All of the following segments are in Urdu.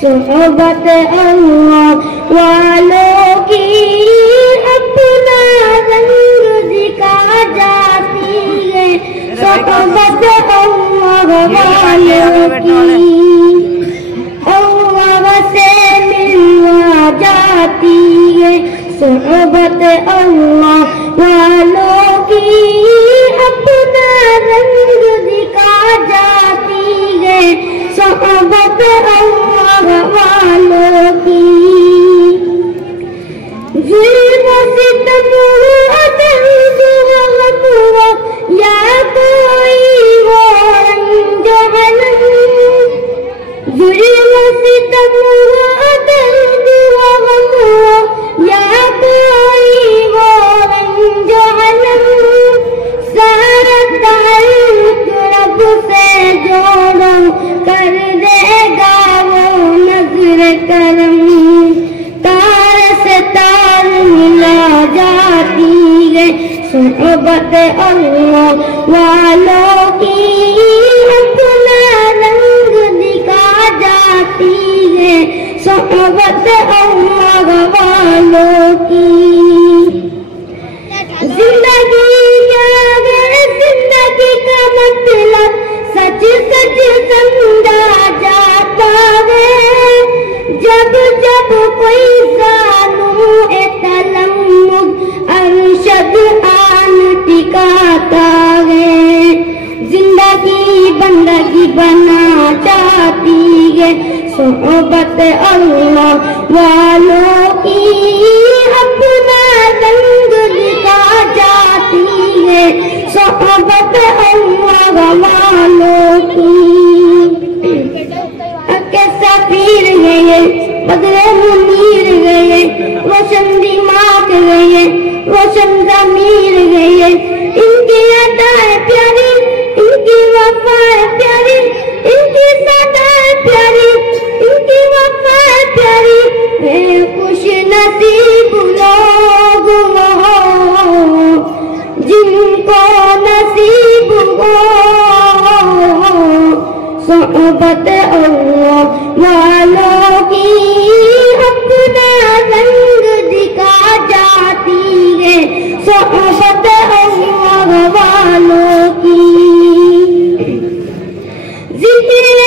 صحبت اللہ والوں کی اپنا رنگ دکھا جاتی ہے، صحبت اللہ والوں کی اللہ سے ملوا جاتی ہے، صحبت اللہ والوں کی اپنا رنگ دکھا جاتی ہے، صحبت اللہ والوں کی ظلم و ستم و درد و غم و یا کوئی وہ رنج و غم، ظلم و ستم و درد و غم و یا کوئی وہ رنج و غم، سارا تعلق رب سے جوڑو کر دے گا وہ نظر کرم، تار سے تار ملا جاتی ہے، صحبت اللہ والوں کی اپنا رنگ دکھا جاتی ہے، صحبت اللہ والوں کی زندگی اگر زندگی کا مطلب سچ سچ سمجھا جاتا ہے، جب جب کوئی ظالم تلمذ ارشد آن ٹکاتا ہے، زندگی بندگی بنا چاہتی ہے، صحبت اللہ والوں کی اپنا رنگ دکھا جاتی ہے، صحبت اللہ والوں کی سفیر گئے بدرے منیر گئے، روشن دماغ گئے، روشن ضمیر گئے، ان کی ادائیں پیاری، ان کی وفائیں پیاری، ان کی صدائیں پیاری، ان کی وفائیں پیاری، اے خوش نصیب لوگ وہ جن کو نصیب ہو صحبت اللہ والوں کی اپنا رنگ دکھا جاتی ہے، صحبت اللہ والوں کی ذکر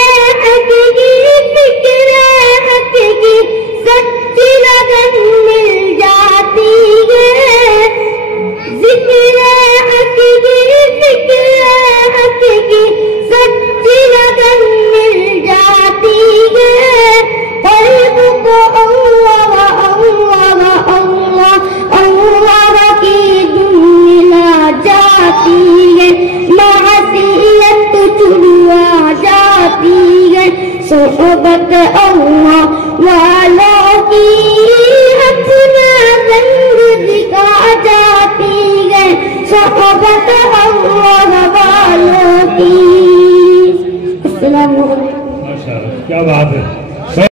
حقیقی فکر حقیقی سچی لگن مل جاتی ہے، ذکر حقیقی فکر حقیقی سچی لگن مل جاتی ہے، قلب کو اللہ اللہ اللہ اللہ کی دھن ملا جاتی ہے، معصیت چھڑوا جاتی ہے، صحبت اللہ والوں کی اپنا رنگ دکھا جاتی ہے، صحبت اللہ والوں کی۔ السلام علیکم۔ ماشاءاللہ، کیا بات ہے۔